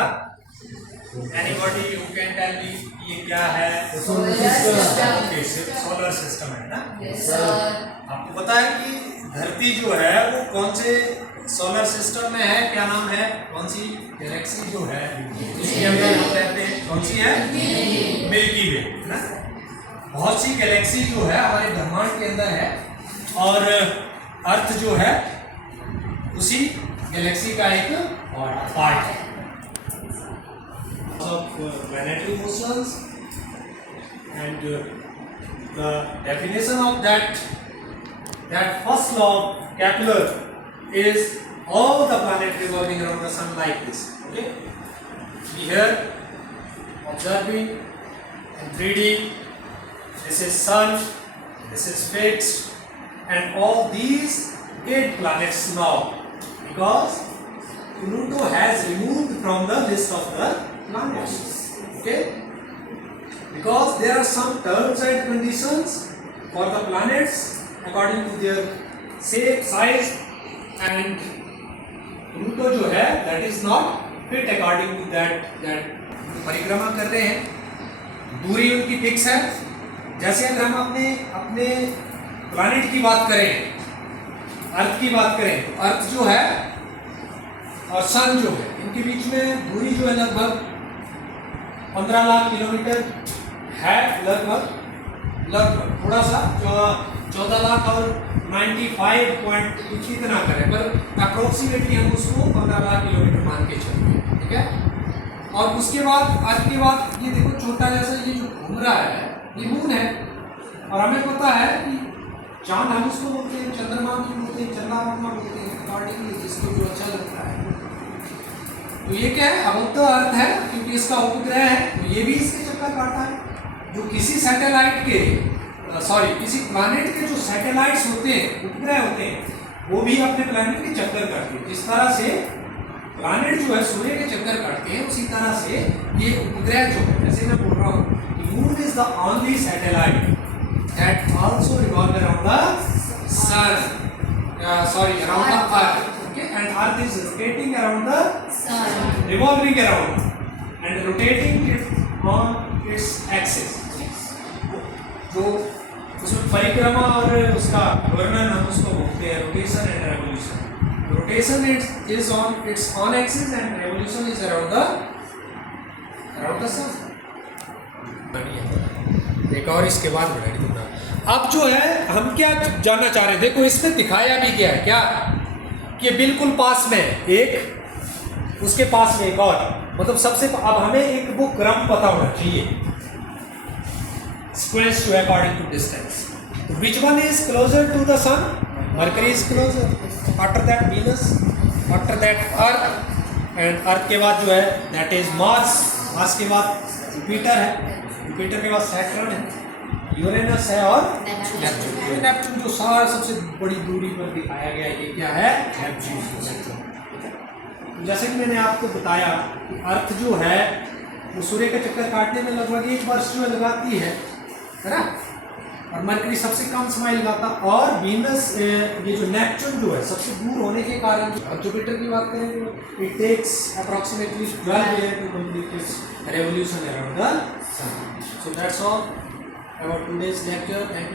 क्या? Anybody you can tell me ये क्या है? Solar system. Okay, solar system है ना। Yes sir. आपको पता है कि धरती जो है वो कौन से सोलर सिस्टम में है? क्या नाम है? कौन सी गैलेक्सी जो है इसके अंदर हम रहते हैं? कौन सी है? मिल्की वे ना। बहुत सी गैलेक्सी जो है हमारे ब्रह्मांड के अंदर है और अर्थ जो है उसी गैलेक्सी का एक पार्ट है। Of planetary motions and the definition of that first law of Kepler is all the planets revolving around the sun like this. Okay, we here observing in 3D. This is sun, this is fixed, and all these 8 planets now because Pluto has removed from the list of the planets. Okay, because there are some terms and conditions for the planets according to their shape, size, and Pluto जो है that is not fit according to that परिक्रमा कर रहे हैं, दूरी उनकी fix है। जैसे अगर हम अपने प्लैनेट की बात करें, अर्थ की बात करें, तो अर्थ जो है और सन जो है इनके बीच में दूरी जो है लगभग 15 लाख किलोमीटर है, लगभग थोड़ा सा 14 लाख और 95 पॉइंट कुछ इतना करें, पर अप्रोक्सीमेटली हम उसको 15 लाख किलोमीटर मान के चलते हैं। ठीक है, और उसके बाद अर्थ के बाद ये देखो छोटा जैसा ये जो घूम रहा है ये मून है, और हमें पता है कि चांद हम उसको बोलते हैं, चंद्रमा भी बोलते हैं, चंद्रमा बोलते हैं, अकॉर्डिंगली जिसको जो अच्छा लगता है। तो ये क्या है? अब तो अर्थ है क्योंकि इसका उपग्रह है, तो ये भी इसके चक्कर काटता है। जो किसी सैटेलाइट के किसी प्लैनेट के जो सैटेलाइट्स होते हैं, उपग्रह होते हैं, वो भी अपने प्लैनेट के चक्कर काटते हैं। जिस तरह से प्लैनेट जो है सूर्य के चक्कर काटते हैं, उसी तरह से ये उपग्रह जो है, जैसे मैं बोल रहा हूँ moon is the only satellite that also revolve around the sun, around the earth. Okay, and Earth is rotating around the sun, revolving around and rotating it on its axis. जो उसमें परिक्रमा और उसका वर्णन हम उसको बोलते हैं rotation and revolution. Rotation is on its own axis and revolution is around the sun. एक और इसके बाद बढ़ाई दूंगा। अब जो है हम क्या जानना चाह रहे हैं, देखो इसमें दिखाया भी गया है क्या कि बिल्कुल पास में एक, उसके पास में एक और, मतलब सबसे अब हमें एक वो क्रम पता होना चाहिए, squares to according to distance. Which one is closer to the sun? Mercury is closer. After that Venus, after that Earth, and Earth के बाद जो है that is Mars. Mars के बाद जुपिटर है, जुपिटर के बाद सैटर्न है, यूरेनस है और नेपच्यून। नेपच्यून जो सारा सबसे बड़ी दूरी पर दिखाया गया है, ये क्या है? नेपच्यून। जैसे कि मैंने आपको बताया कि अर्थ जो है वो सूर्य का चक्कर काटने में लगभग 1 वर्ष जो लगाती है ना, और मरकरी सबसे कम समय लगाता, और वीनस ये जो नेपच्यून जो है सबसे दूर होने के कारण, जुपिटर की बात करें तो it takes approximately 12 years to complete its revolution around the sun. So that's all about today's lecture. Thank you.